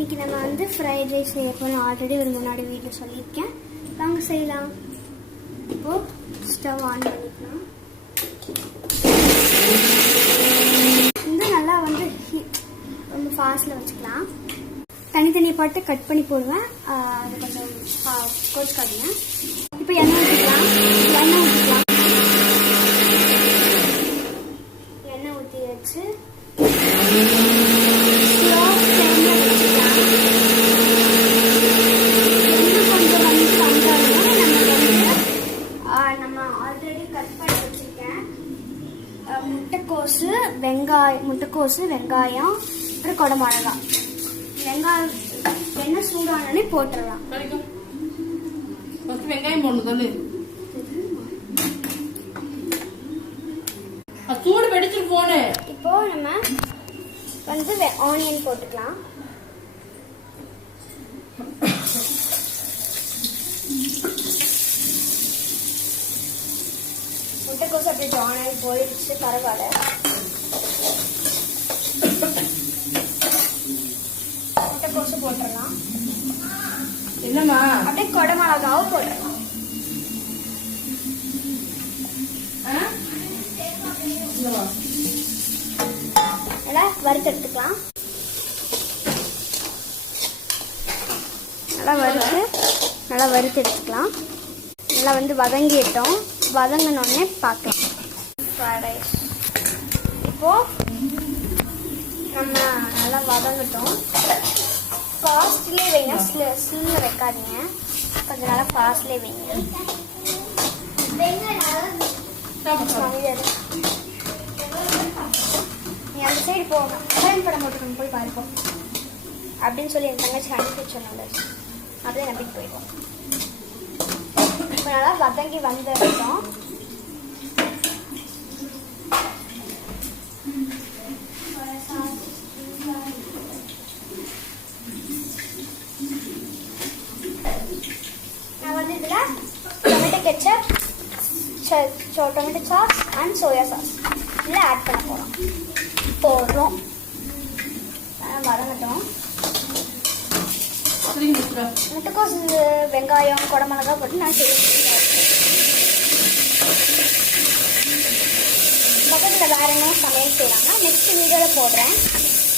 இன்னைக்கு நம்ம வந்து ஃப்ரைட் ரைஸ் செய்ய போகிறோம். ஆல்ரெடி ஒரு முன்னாடி வீட்டில் சொல்லியிருக்கேன். வாங்க செய்யலாம். இப்போது ஸ்டவ் ஆன் பண்ணிக்கலாம். வந்து நல்லா வந்து ரொம்ப ஃபாஸ்ட்டில் வச்சுக்கலாம். தனித்தனியை பாட்டு கட் பண்ணி போடுவேன். அது கொஞ்சம் கோச்சுக்காதீங்க. இப்போ எண்ணெய் ஊற்றிக்கலாம். எண்ணெய் ஊற்றி வச்சு முட்டைக்கோசு வெங்காயம் அப்புறம் கொடை மிளகா. வெங்காயம் எண்ணெய் சூடானே போட்டுடலாம். வெங்காயம் போடணும். சூடு வெடிச்சு போன இப்போ நம்ம வந்து ஆனியன் போட்டுக்கலாம். முட்டைக்கோசு அப்படியே ஜாயின் போயிடுச்சு. பரவாயில்ல. முட்டைக்கோசு போட்டுடலாம். என்னம்மா அப்படியே கொடை மிளகாவும் போட்டுடலாம். நல்லா வறுத்து எடுத்துக்கலாம். நல்லா வறுத்து எடுத்துக்கலாம். நல்லா வந்து வதங்கிட்டோம். வதங்கினோடனே பார்க்கலாம். இப்போ நம்ம நல்லா வதங்கிட்டோம். ஃபாஸ்ட்லேயே வைங்க, ஸ்லிம்மில் வைக்காதீங்க. கொஞ்சம் நல்லா ஃபாஸ்ட்லேயே வைங்க. நீ அந்த சைடு போகணும். ஃபைன் படம் போட்டுக்கணும், போய் பார்ப்போம் அப்படின்னு சொல்லி என் தங்கச்சி அனுப்பி சொன்னாங்க. அப்படியே நம்பிட்டு போயிடுவோம். இப்போ நல்லா வதங்கி வந்துட்டோம். நான் வந்து இதில் tomato ketchup, tomato sauce and soya sauce இதில் ஆட் பண்ண போகிறோம். வதங்கட்டும். முட்டைக்கோசு வெங்காயம் கொடை மிளகா போட்டு நான் பக்கத்தில் வேற என்ன சமையல் செய்யறாங்க நெக்ஸ்ட் வீடியோவில் போடுறேன்.